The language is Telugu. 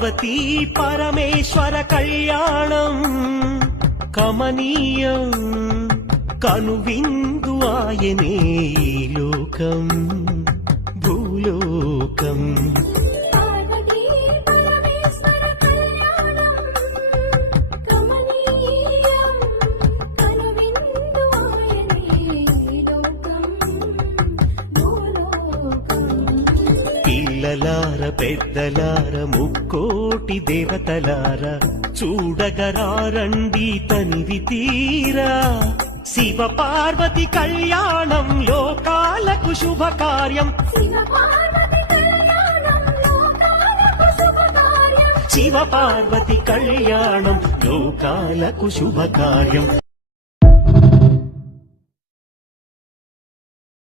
పార్వతీ పరమేశ్వర కళ్యాణం కమనీయం కనువిందు ఆయనే ఈ లోకం భూలోకం పిల్లలార పెద్దలార ముక్కోటి దేవతలార చూడగరారండి తనివి తీరా శివ పార్వతి కళ్యాణం లోకాలకు శుభకార్యం శివ పార్వతి కళ్యాణం లోకాలకు శుభకార్యం